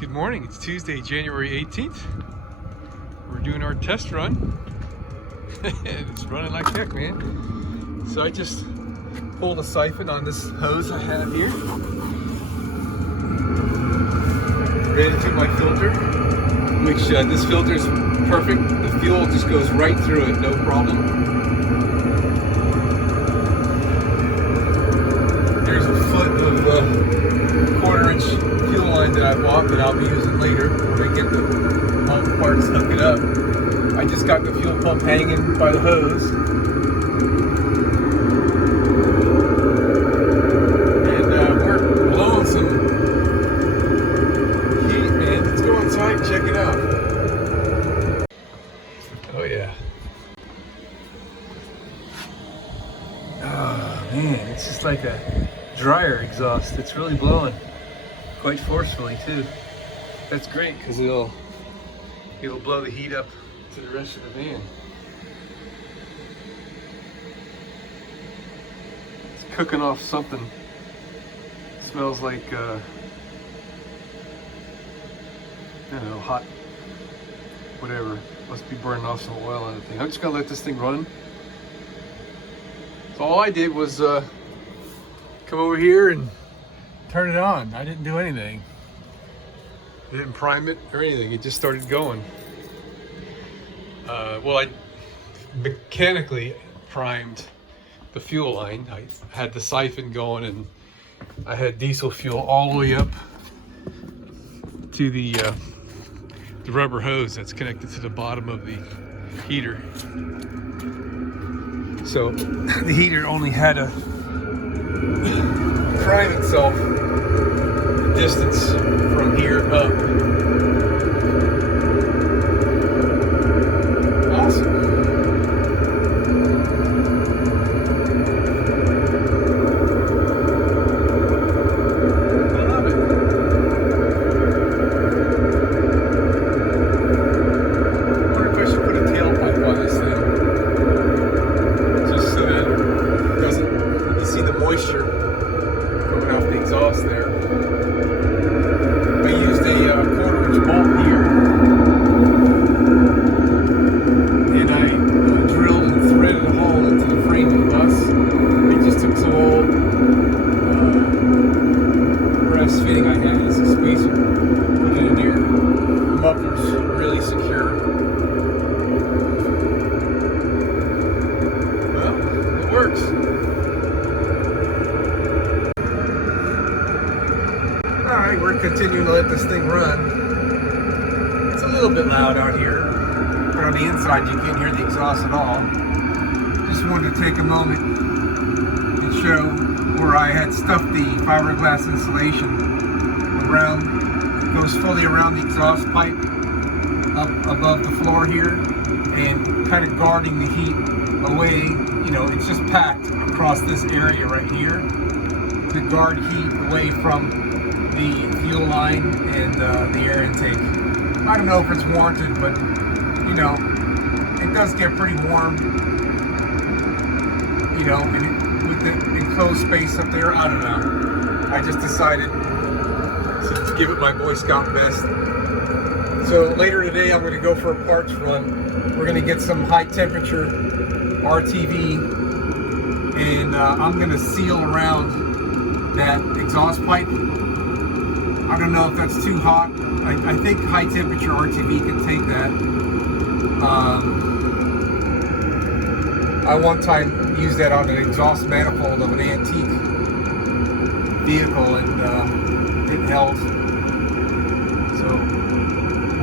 Good morning. It's Tuesday, January 18th. We're doing our test run. It's running like heck, man. So I just pulled a siphon on this hose I have here. Ran into my filter, which this filter is perfect. The fuel just goes right through it, no problem. There's a foot of 1/4-inch fuel line that I bought that I'll be using later when I get the pump parts hooked up. I just got the fuel pump hanging by the hose. And we're blowing some heat, man. Let's go inside and check it out. Oh yeah. Oh man, it's just like a dryer exhaust. It's really blowing quite forcefully too. That's great because it'll blow the heat up to the rest of the van. It's cooking off something. It smells like I don't know, hot whatever. Must be burning off some oil on the thing. I'm just gonna let this thing run. So all I did was come over here and turn it on. I didn't do anything. I didn't prime it or anything. It just started going. Well, I mechanically primed the fuel line. I had the siphon going and I had diesel fuel all the way up to the rubber hose that's connected to the bottom of the heater. So the heater only had to prime itself the distance from here up. Awesome. I love it. I wonder if I should put a tailpipe on this thing. Just so that it doesn't, you see the moisture coming off the exhaust there. I used a 1/4-inch bolt here, and I drilled and threaded a hole into the frame of the bus. I just took some old brass fitting I had as a spacer, put it in there. The muffler's really secure. Well, it works. Alright, we're continuing to let this thing run. It's a little bit loud out here, but on the inside you can't hear the exhaust at all. Just wanted to take a moment and show where I had stuffed the fiberglass insulation around. It goes fully around the exhaust pipe up above the floor here and kind of guarding the heat away. You know, it's just packed across this area right here to guard heat away from the fuel line and the air intake. I don't know if it's warranted, but you know, it does get pretty warm. You know, and with the enclosed space up there, I don't know. I just decided to give it my Boy Scout best. So later today, I'm going to go for a parts run. We're going to get some high temperature RTV, and I'm going to seal around that exhaust pipe. I don't know if that's too hot. I think high temperature RTV can take that. I one time used that on an exhaust manifold of an antique vehicle and it held. So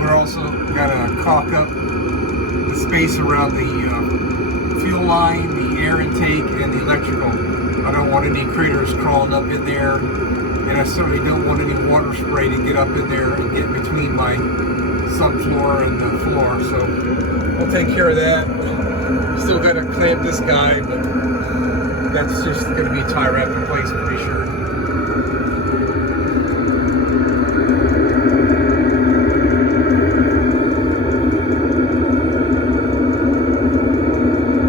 we're also gonna caulk up the space around the fuel line, the air intake, and the electrical. I don't want any critters crawling up in there. And I certainly don't want any water spray to get up in there and get between my subfloor and the floor. So we'll take care of that. Still got to clamp this guy, but that's just going to be tie wrapped in place, pretty sure.